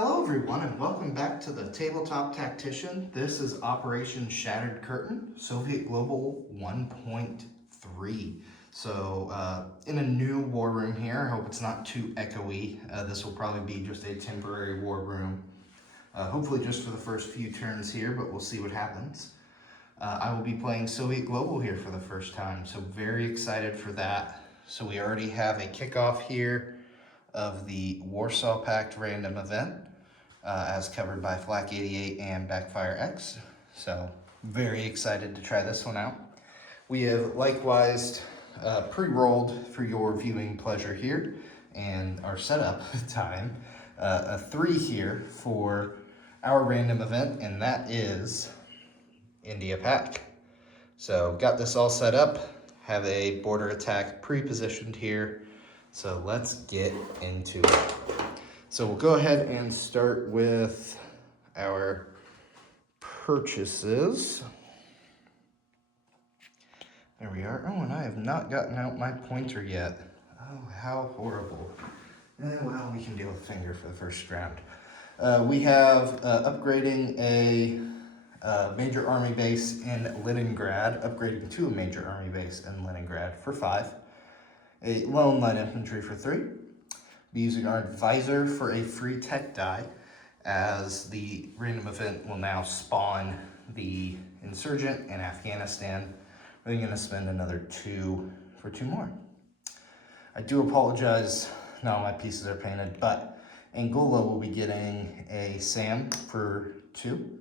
Hello everyone and welcome back to the Tabletop Tactician. This is Operation Shattered Curtain, Soviet Global 1.3. So in a new war room here, I hope it's not too echoey. This will probably be just a temporary war room. Hopefully just for the first few turns here, but we'll see what happens. I will be playing Soviet Global here for the first time, so very excited for that. So we already have a kickoff here of the Warsaw Pact random event as covered by Flak 88 and Backfire X. So very excited to try this one out. We have likewise pre-rolled for your viewing pleasure here and our setup time a 3 here for our random event, and that is India Pact. So got this all set up, have a border attack pre-positioned here. So let's get into it. So we'll go ahead and start with our purchases. There we are. Oh, and I have not gotten out my pointer yet. Oh, how horrible. Well, we can deal with finger for the first round. We have upgrading a major army base in Leningrad, upgrading to a major army base in Leningrad for 5. A lone light infantry for 3. Be using our advisor for a free tech die, as the random event will now spawn the insurgent in Afghanistan. We're going to spend another 2 for 2 more. I do apologize, not all my pieces are painted, but Angola will be getting a SAM for 2.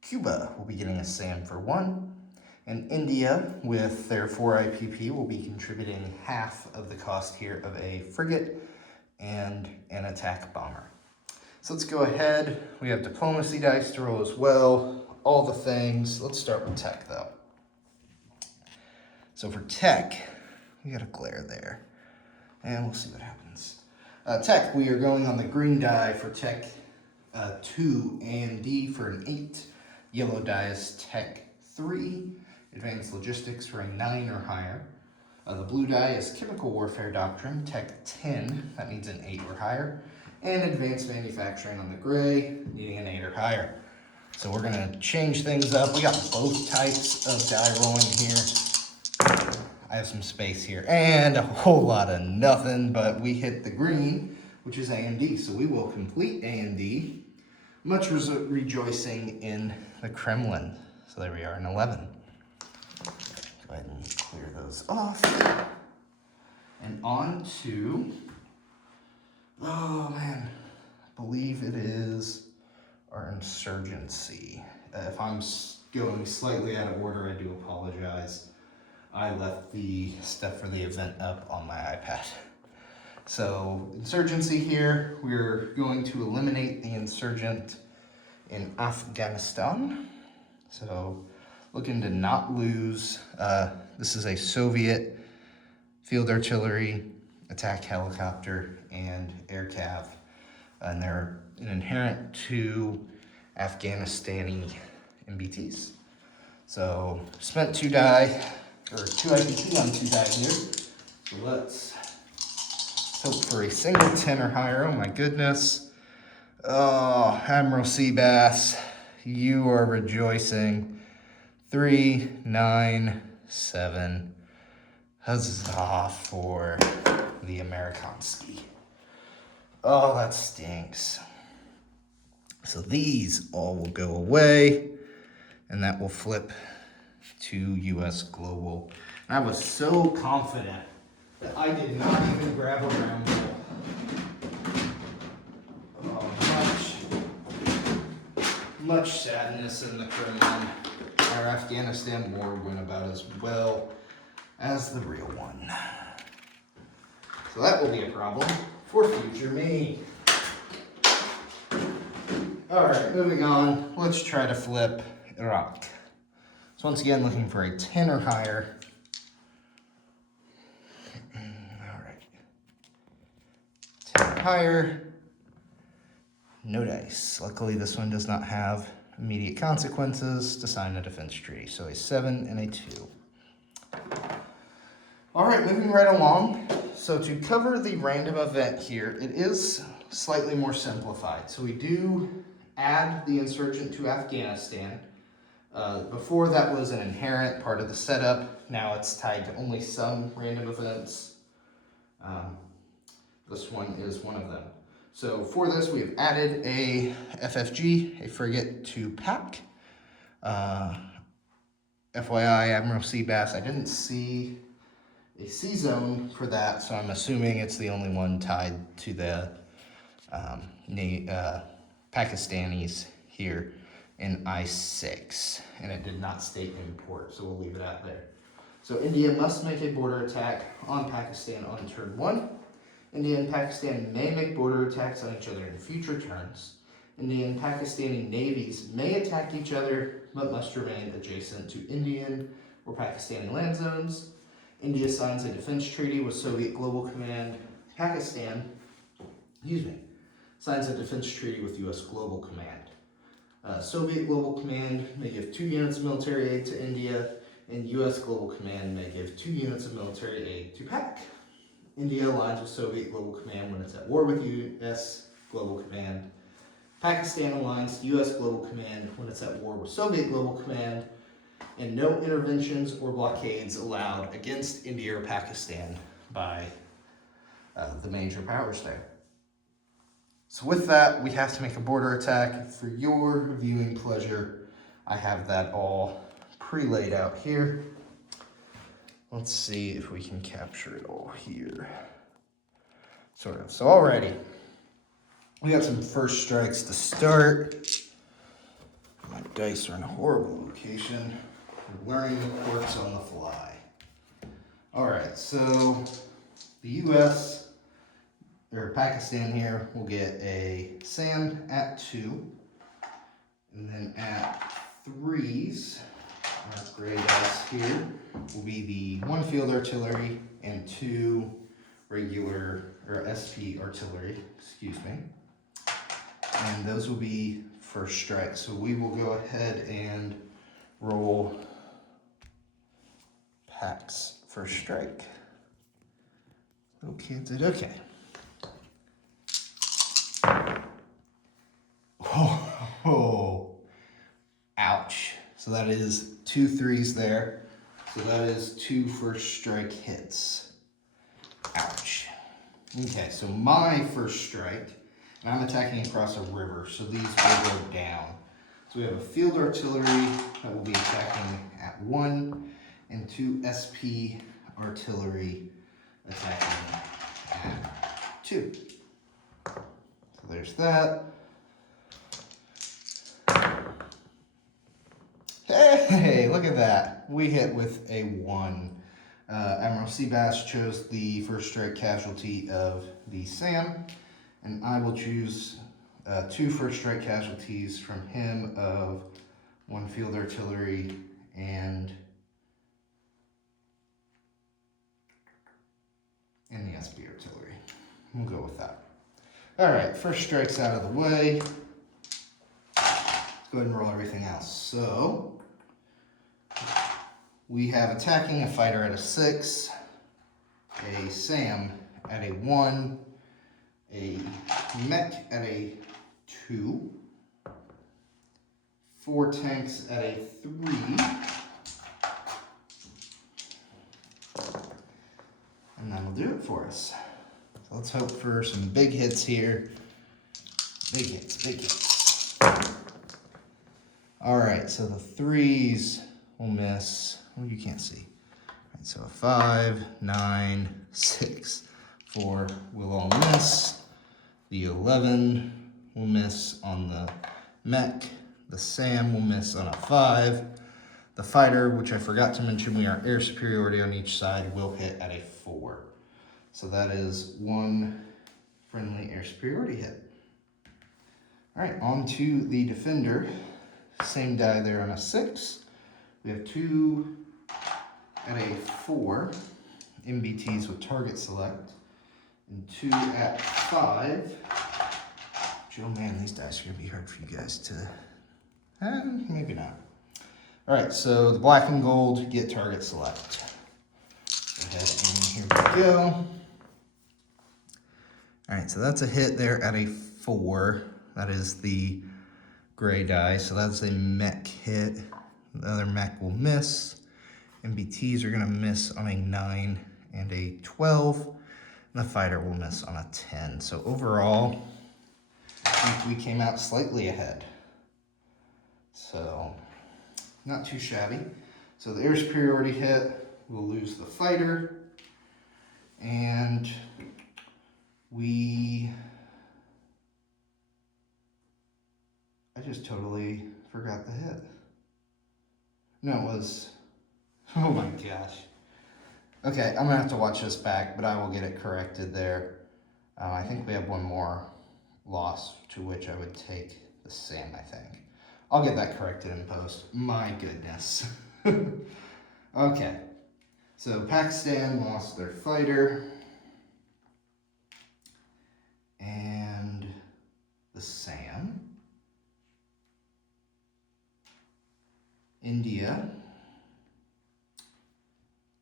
Cuba will be getting a SAM for 1. And India, with their 4 IPP, will be contributing half of the cost here of a frigate and an attack bomber. So let's go ahead. We have diplomacy dice to roll as well, all the things. Let's start with tech though. So for tech, we got a glare there, and we'll see what happens. Tech, we are going on the green die for tech 2 and D for an 8. Yellow die is tech 3. Advanced logistics for a 9 or higher. The blue die is chemical warfare doctrine, tech 10, that needs an 8 or higher. And advanced manufacturing on the gray, needing an 8 or higher. So we're gonna change things up. We got both types of die rolling here. I have some space here and a whole lot of nothing, but we hit the green, which is A and D. So we will complete A and D, much rejoicing in the Kremlin. So there we are in 11. Go ahead and clear those off. And on to, oh man, I believe it is our insurgency. If I'm going slightly out of order, I do apologize. I left the stuff for the event up on my iPad. So insurgency here, we're going to eliminate the insurgent in Afghanistan. So looking to not lose. This is a Soviet field artillery, attack helicopter, and air cav. And they're an inherent to Afghanistani MBTs. So spent 2 die, or 2 IPT on 2 die here. So let's hope for a single 10 or higher. Oh my goodness. Oh, Admiral Seabass, you are rejoicing. 3, 9, 7. Huzzah for the Amerikanski. Oh, that stinks. So these all will go away, and that will flip to US Global. And I was so confident that I did not even grab a round ball. Oh, much sadness in the Kremlin. Our Afghanistan war went about as well as the real one. So that will be a problem for future me. All right, moving on. Let's try to flip Iraq. So once again, looking for a 10 or higher. All right. 10 or higher. No dice. Luckily, this one does not have immediate consequences to sign a defense treaty. So a 7 and a 2. All right, moving right along. So to cover the random event here, it is slightly more simplified. So we do add the insurgent to Afghanistan. Before that was an inherent part of the setup. Now it's tied to only some random events. This one is one of them. So for this, we have added a FFG, a frigate to Pact. FYI, Admiral Seabass, I didn't see a sea zone for that, so I'm assuming it's the only one tied to the Pakistanis here in I-6, and it did not state import, so we'll leave it at there. So India must make a border attack on Pakistan on turn 1. India and Pakistan may make border attacks on each other in future turns. Indian and Pakistani navies may attack each other, but must remain adjacent to Indian or Pakistani land zones. India signs a defense treaty with Soviet Global Command. Pakistan, signs a defense treaty with U.S. Global Command. Soviet Global Command may give 2 units of military aid to India, and U.S. Global Command may give 2 units of military aid to PAC. India aligns with Soviet Global Command when it's at war with U.S. Global Command. Pakistan aligns to U.S. Global Command when it's at war with Soviet Global Command, and no interventions or blockades allowed against India or Pakistan by the major powers there. So with that, we have to make a border attack. For your viewing pleasure, I have that all pre-laid out here. Let's see if we can capture it all here. Sort of. So already, we got some first strikes to start. My dice are in a horrible location. We're learning the quirks on the fly. Alright, so the US, or Pakistan here, will get a SAM at 2. And then at 3s, our gray dice here, will be the 1 field artillery and 2 regular, or SP artillery, excuse me. And those will be first strike. So we will go ahead and roll Pact's first strike. Okay, okay. Oh, ouch. So that is 2 3s there. So that is 2 first strike hits. Ouch. Okay, so my first strike, and I'm attacking across a river, so these will go down. So we have a field artillery that will be attacking at 1, and 2 SP artillery attacking at 2. So there's that. Hey, look at that. We hit with a 1. Admiral Seabass chose the first strike casualty of the SAM, and I will choose 2 first strike casualties from him of 1 field artillery and the SP artillery. We'll go with that. Alright, first strike's out of the way. Let's go ahead and roll everything else. So, we have attacking a fighter at a 6, a SAM at a 1, a mech at a 2, 4 tanks at a 3, and that'll do it for us. So let's hope for some big hits here. Big hits, big hits. Alright, so the 3s will miss. Oh, you can't see. Right, so a 5, 9, 6, 4 will all miss. The 11 will miss on the mech. The SAM will miss on a 5. The fighter, which I forgot to mention, we are air superiority on each side, will hit at a 4. So that is 1 friendly air superiority hit. Alright, on to the defender. Same die there on a 6. We have 2 at a 4, MBTs with target select, and 2 at 5. Oh man, these dice are going to be hard for you guys to, maybe not. Alright, so the black and gold get target select. Go ahead and here we go. All right, so that's a hit there at a 4. That is the gray die, so that's a mech hit. The other mech will miss. MBTs are gonna miss on a 9 and a 12. And the fighter will miss on a 10. So overall, I think we came out slightly ahead. So, not too shabby. So the air superiority hit, we'll lose the fighter. And I just totally forgot the hit. No, it was, oh my gosh. Okay, I'm gonna have to watch this back, but I will get it corrected there. I think we have one more loss, to which I would take the SAM, I think. I'll get that corrected in post. My goodness. Okay, so Pakistan lost their fighter. And the SAM. India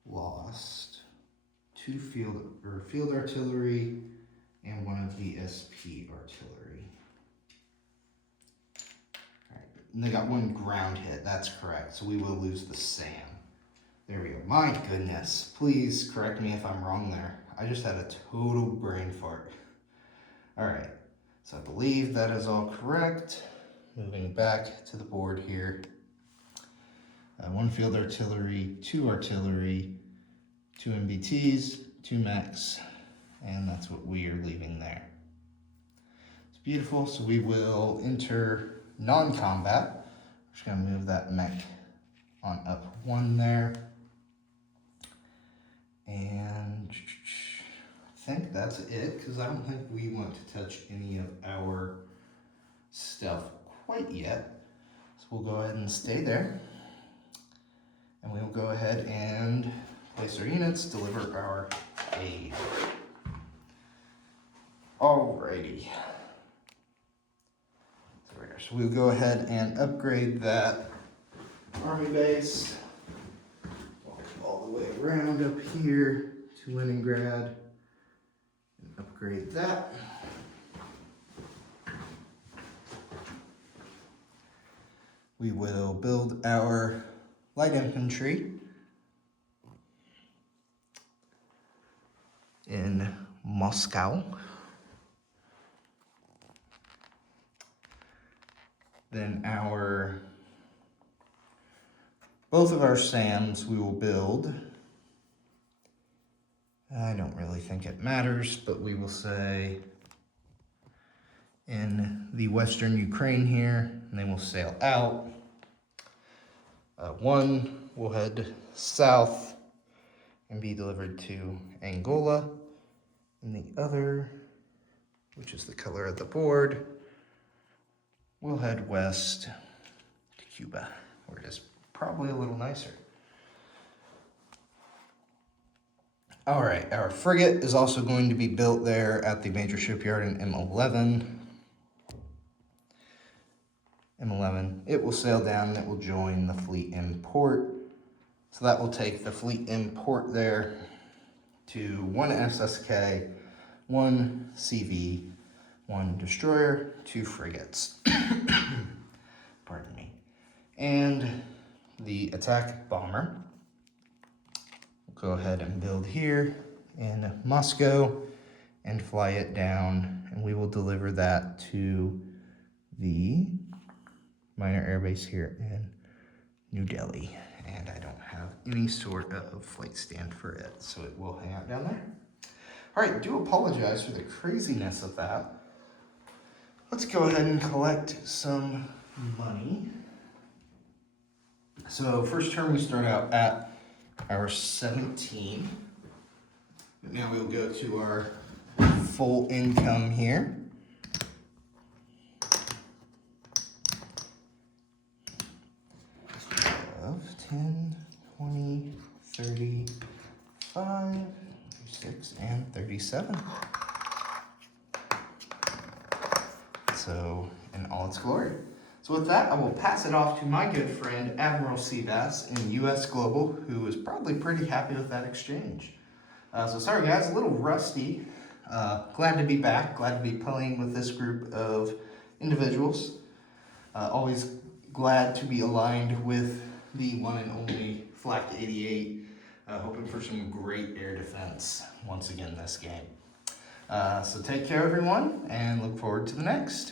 lost 2 field artillery and 1 of the SP artillery. All right. And they got 1 ground hit, that's correct. So we will lose the SAM. There we go. My goodness. Please correct me if I'm wrong there. I just had a total brain fart. All right. So I believe that is all correct. Moving back to the board here. 1 field artillery, 2 artillery, 2 MBTs, 2 mechs, and that's what we are leaving there. It's beautiful, so we will enter non-combat. I'm just gonna move that mech on up 1 there. And I think that's it, because I don't think we want to touch any of our stuff quite yet. So we'll go ahead and stay there. And we will go ahead and place our units, deliver our aid. Alrighty. So we'll go ahead and upgrade that army base all the way around up here to Leningrad and upgrade that. We will build our light infantry in Moscow. Then both of our SAMs we will build. I don't really think it matters, but we will say in the Western Ukraine here, and they will sail out. 1 will head south and be delivered to Angola, and the other, which is the color of the board, will head west to Cuba, where it is probably a little nicer. All right, our frigate is also going to be built there at the major shipyard in M11. It will sail down and it will join the fleet in port. So that will take the fleet in port there to 1 SSK, 1 CV, 1 destroyer, 2 frigates. Pardon me. And the attack bomber will go ahead and build here in Moscow and fly it down, and we will deliver that to the minor airbase here in New Delhi. And I don't have any sort of flight stand for it, so it will hang out down there. All right, do apologize for the craziness of that. Let's go ahead and collect some money. So first turn we start out at our 17. But now we'll go to our full income here. Of 10, 20, 35, 36, and 37. So, in all its glory. So with that, I will pass it off to my good friend, Admiral Seabass in US Global, who is probably pretty happy with that exchange. So sorry guys, a little rusty. Glad to be back, glad to be playing with this group of individuals. Always glad to be aligned with the one and only Flak 88. Hoping for some great air defense once again this game. So take care everyone, and look forward to the next.